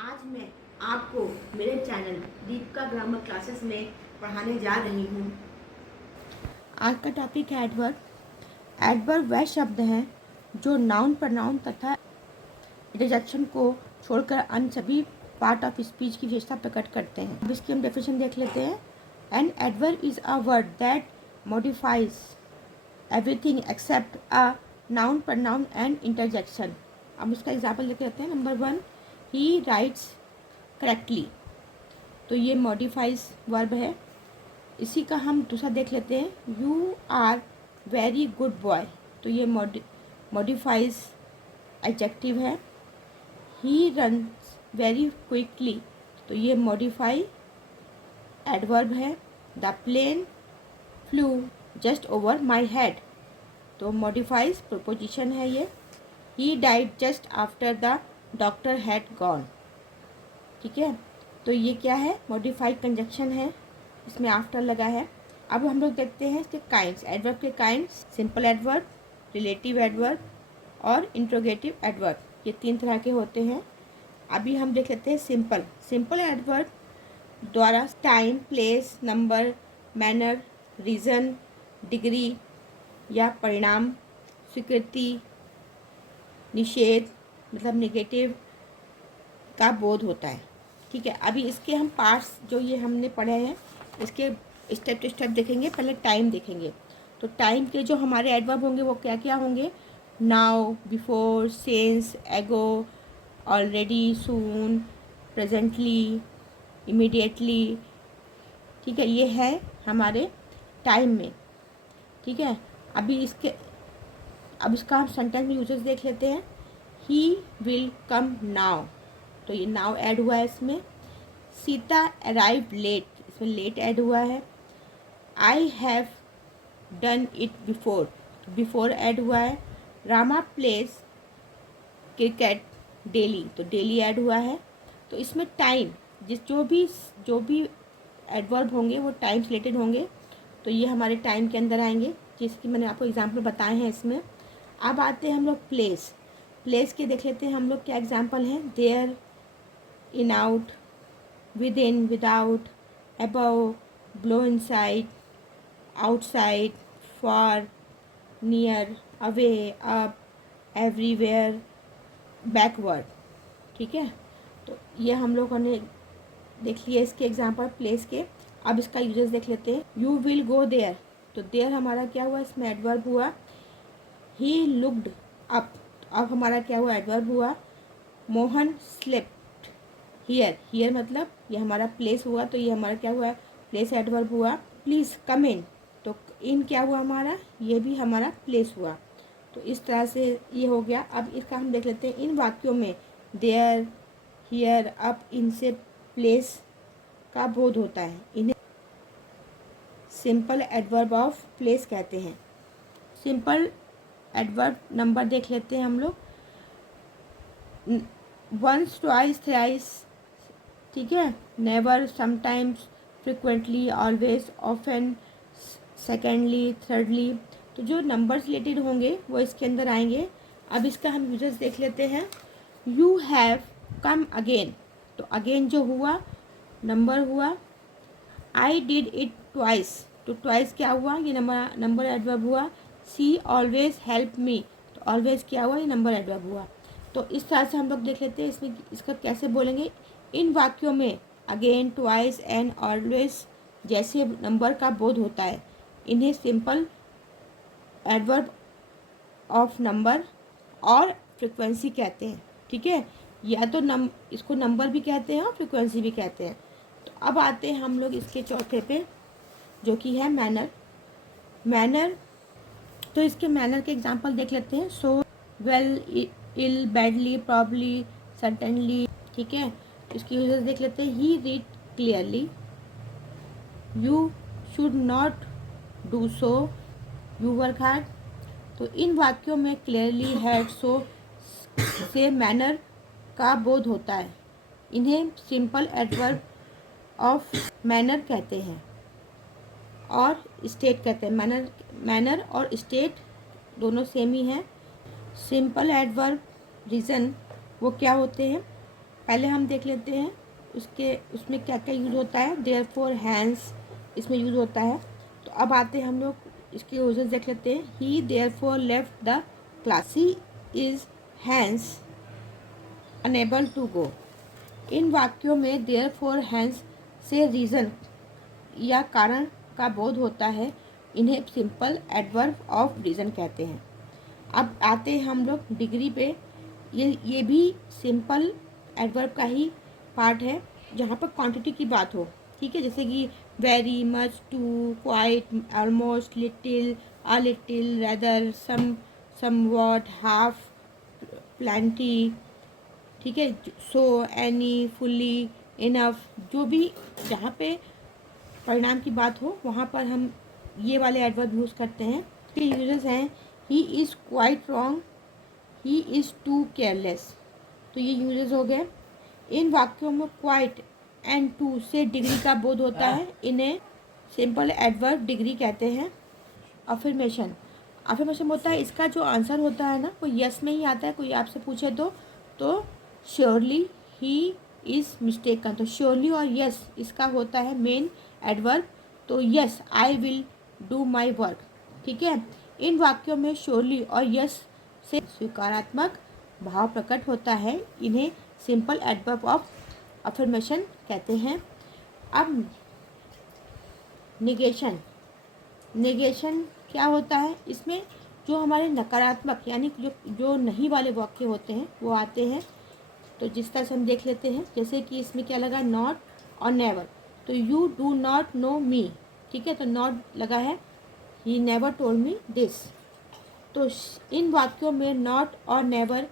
आज मैं आपको मेरे चैनल दीपिका ग्रामर क्लासेस में पढ़ाने जा रही हूँ। आज का टॉपिक है एडवर्ब। एडवर्ब वह शब्द हैं जो नाउन प्रनाउन तथा इंटरजेक्शन को छोड़कर अन्य सभी पार्ट ऑफ स्पीच की विशेषता प्रकट करते हैं। अब इसकी हम डेफिनेशन देख लेते हैं। An adverb is a word that modifies everything except a noun pronoun and interjection. अब इसका एग्जाम्पल देख लेते हैं। नंबर 1, ही राइट्स करेक्टली, तो ये मॉडिफाइज वर्ब है। इसी का हम दूसरा देख लेते हैं। You are very good boy, तो ये मॉडिफाइज एडजेक्टिव है। ही रन्स वेरी क्विकली, तो ये मॉडिफाई एडवर्ब है। The plane flew just over my head, तो मॉडिफाइज प्रोपोजिशन है ये। He died just after the doctor had gone, ठीक है। तो ये क्या है? मॉडिफाइड कंजक्शन है, इसमें आफ्टर लगा है। अब हम लोग देखते हैं इसके काइंड्स। एडवर्ब के kinds simple adverb, relative adverb और इंट्रोगेटिव एडवर्ब, ये 3 तरह के होते हैं। अभी हम देख लेते हैं सिंपल। सिंपल एडवर्ब द्वारा time, place, number, manner, reason, degree या परिणाम, स्वीकृति, निषेध मतलब नेगेटिव का बोध होता है, ठीक है। अभी इसके हम पार्ट्स जो ये हमने पढ़े हैं इसके स्टेप टू स्टेप देखेंगे। पहले टाइम देखेंगे। तो टाइम के जो हमारे एडवर्ब होंगे वो क्या क्या होंगे? नाउ, बिफोर, सिंस, एगो, ऑलरेडी, सून, प्रेजेंटली, इमीडिएटली, ठीक है। ये है हमारे टाइम में, ठीक है। अब इसका हम सेंटेंस में यूजेस देख लेते हैं। ही विल कम नाउ, तो ये नाउ ऐड हुआ है इसमें। सीता अराइव लेट, इसमें लेट ऐड हुआ है। I have done it before, before add हुआ है। रामा प्लेज क्रिकेट डेली, तो डेली ऐड हुआ है। तो इसमें टाइम जो भी एडवर्ब होंगे वो टाइम से रिलेटेड होंगे, तो ये हमारे टाइम के अंदर आएंगे, जिसकी मैंने आपको एग्जाम्पल बताए हैं इसमें। अब आते हैं हम लोग प्लेस। प्लेस के देख लेते हैं हम लोग क्या एग्जाम्पल हैं। There, in out, within, without, above, below inside, outside, for, near, away, up, everywhere, backward, ठीक है। तो ये हम लोगों ने देख लिया इसके एग्जाम्पल प्लेस के। अब इसका यूजेस देख लेते हैं। यू विल गो देयर, तो देयर हमारा क्या हुआ? इसमें एडवर्ब हुआ। ही लुक्ड अप, अब हमारा क्या हुआ? एडवर्ब हुआ। मोहन स्लेप्ट हियर, हियर मतलब ये हमारा प्लेस हुआ, तो ये हमारा क्या हुआ? प्लेस एडवर्ब हुआ। प्लीज़ कम इन, तो इन क्या हुआ हमारा? ये भी हमारा प्लेस हुआ। तो इस तरह से ये हो गया। अब इसका हम देख लेते हैं। इन वाक्यों में देयर, हियर, अप, इनसे प्लेस का बोध होता है, इन्हें सिंपल एडवर्ब ऑफ प्लेस कहते हैं। सिंपल एडवर्ब नंबर देख लेते हैं हम लोग। वंस, ट्वाइस, थ्राइस, ठीक है। Never, sometimes, frequently, always, often, secondly, thirdly, तो जो नंबर्स रिलेटेड होंगे वो इसके अंदर आएंगे। अब इसका हम यूजेस देख लेते हैं। यू हैव कम अगेन, तो अगेन जो हुआ नंबर हुआ। आई डिड इट ट्वाइस, तो ट्वाइस क्या हुआ? ये नंबर एडवर्ब हुआ। सी ऑलवेज हेल्प मी, तो ऑलवेज क्या हुआ? ये नंबर एडवर्ब हुआ। तो इस तरह से हम लोग देख लेते हैं इसमें इसका कैसे बोलेंगे। इन वाक्यों में अगेन, ट्वाइस एंड ऑलवेज जैसे नंबर का बोध होता है, इन्हें सिंपल एडवर्ब ऑफ नंबर और फ्रिक्वेंसी कहते हैं, ठीक है। या तो इसको नंबर भी कहते हैं और फ्रिक्वेंसी भी कहते हैं। तो अब आते हैं हम लोग इसके चौथे पे, जो कि है मैनर। मैनर, तो इसके मैनर के एग्जांपल देख लेते हैं। So, well, ill, badly, probably, certainly, ठीक है। इसकी यूजेस देख लेते हैं। He read clearly, you should not do so, you work hard, तो इन वाक्यों में क्लियरली, हैड, सो से मैनर का बोध होता है, इन्हें सिंपल एडवर्ब ऑफ मैनर कहते हैं और स्टेट कहते हैं। मैनर और स्टेट दोनों सेम ही हैं। सिंपल एडवर्ब रीज़न वो क्या होते हैं? पहले हम देख लेते हैं उसमें क्या क्या यूज़ होता है। देयरफॉर हैंस इसमें यूज़ होता है। तो अब आते हैं हम लोग इसके यूजेस देख लेते हैं। He therefore left the class. He is hence unable to go. इन वाक्यों में देयरफॉर हैंस से रीज़न या कारण का बोध होता है। इन्हें सिंपल एडवर्ब ऑफ रीज़न कहते हैं। अब आते हैं हम लोग डिग्री पे। ये भी सिंपल एडवर्ब का ही पार्ट है, जहाँ पर क्वांटिटी की बात हो। ठीक है, जैसे कि very, much, too, quite, almost, little, a little, rather, somewhat, half, plenty. ठीक है, सो, एनी, फुल्ली, इनफ, जो भी जहाँ पे परिणाम की बात हो वहाँ पर हम ये वाले एडवर्ब यूज़ करते हैं। इसके यूजेस हैं he is quite wrong, he is too careless. तो ये यूजेस हो गए। इन वाक्यों में क्वाइट एंड टू से डिग्री का बोध होता है। इन्हें सिंपल एडवर्ब डिग्री कहते हैं। अफर्मेशन होता है, इसका जो आंसर होता है ना वो यस में ही आता है। कोई आपसे पूछे तो श्योरली, ही इज़ मिस्टेकन। तो श्योरली और यस इसका होता है मेन एडवर्ब। तो yes, I will do my work. ठीक है, इन वाक्यों में श्योरली और यस से स्वीकारात्मक भाव प्रकट होता है। इन्हें सिंपल एडवर्ब ऑफ अफर्मेशन कहते हैं। अब नेगेशन क्या होता है? इसमें जो हमारे नकारात्मक यानी जो नहीं वाले वाक्य होते हैं वो आते हैं। तो जिस तरह से हम देख लेते हैं, जैसे कि इसमें क्या लगा, नॉट और नेवर। तो यू डू नॉट नो मी। ठीक है, तो नॉट लगा है, he never told me this. तो इन वाक्यों में नॉट और नेवर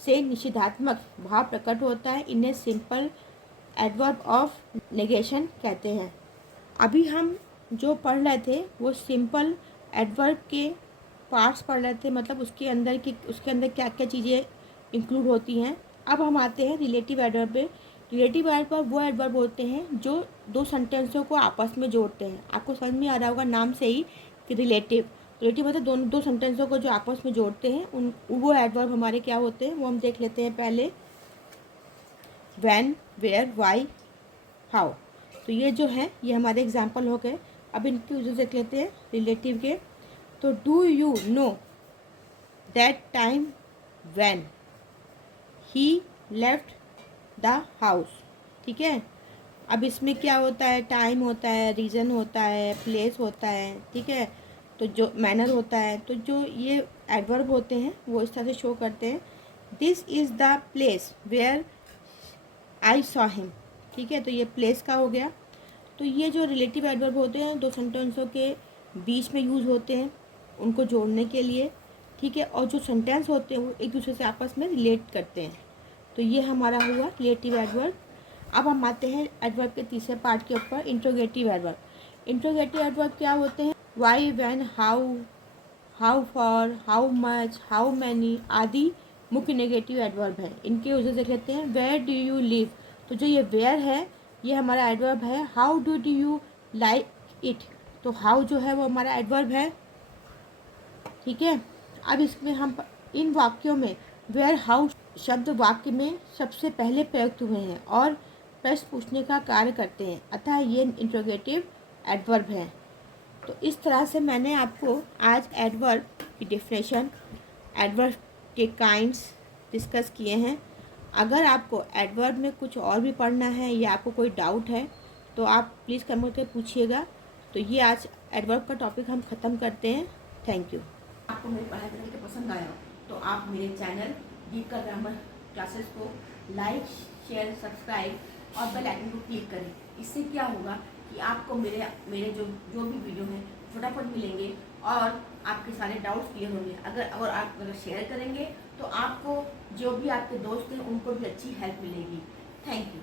से निषेधात्मक भाव प्रकट होता है। इन्हें सिंपल एडवर्ब ऑफ नेगेशन कहते हैं। अभी हम जो पढ़ रहे थे वो सिंपल एडवर्ब के पार्ट्स पढ़ रहे थे, मतलब उसके अंदर क्या क्या चीज़ें इंक्लूड होती हैं। अब हम आते हैं रिलेटिव एडवर्ब पे। रिलेटिव एडवर्ब वो एडवर्ब होते हैं जो दो सेंटेंसों को आपस में जोड़ते हैं। आपको समझ में आ रहा होगा नाम से ही कि रिलेटिव मतलब दो सेंटेंसों को जो आपस में जोड़ते हैं वो एडवर्ब हमारे क्या होते हैं वो हम देख लेते हैं पहले। When, where, why, how. तो ये जो है ये हमारे एग्जाम्पल हो गए। अब इनके यूजेस देख लेते हैं रिलेटिव के। तो do you know that time when he left the house. ठीक है, अब इसमें क्या होता है, टाइम होता है, रीज़न होता है, प्लेस होता है। ठीक है, तो जो मैनर होता है, तो जो ये एडवर्ब होते हैं वो इस तरह से शो करते हैं। This is the place where I saw him. ठीक है, तो ये प्लेस का हो गया। तो ये जो रिलेटिव एडवर्ब होते हैं दो सेंटेंसों के बीच में यूज़ होते हैं उनको जोड़ने के लिए। ठीक है, और जो सेंटेंस होते हैं वो एक दूसरे से आपस में रिलेट करते हैं। तो ये हमारा हुआ रिलेटिव एडवर्ब। अब हम आते हैं एडवर्ब के तीसरे पार्ट के ऊपर, इंट्रोगेटिव एडवर्ब। इंट्रोगेटिव एडवर्ब क्या होते हैं? Why, when, how for, how much, how many आदि मुख्य नेगेटिव एडवर्ब है। इनके यूजेस देख लेते हैं। Where do you live. तो जो ये वेयर है ये हमारा एडवर्ब है। How do you like it. तो हाउ जो है वो हमारा एडवर्ब है। ठीक है, अब इसमें हम इन वाक्यों में वेयर, हाउ शब्द वाक्य में सबसे पहले प्रयुक्त हुए हैं और प्रश्न पूछने का कार्य करते हैं, अतः ये इंट्रोगेटिव एडवर्ब है। तो इस तरह से मैंने आपको आज एडवर्ब की डेफिनेशन, एडवर्ब के काइंड्स डिस्कस किए हैं। अगर आपको एडवर्ब में कुछ और भी पढ़ना है या आपको कोई डाउट है तो आप प्लीज़ कमेंट करके पूछिएगा। तो ये आज एडवर्ब का टॉपिक हम ख़त्म करते हैं। Thank you. आपको मेरी पढ़ाई करके पसंद आया तो आप मेरे चैनल दीपिका ग्रामर क्लासेस को लाइक, शेयर, सब्सक्राइब और बेल आइकन को क्लिक करें। इससे क्या होगा कि आपको मेरे जो भी वीडियो हैं फटाफट मिलेंगे और आपके सारे डाउट्स क्लियर होंगे। अगर शेयर करेंगे तो आपको जो भी आपके दोस्त हैं उनको भी अच्छी हेल्प मिलेगी। Thank you.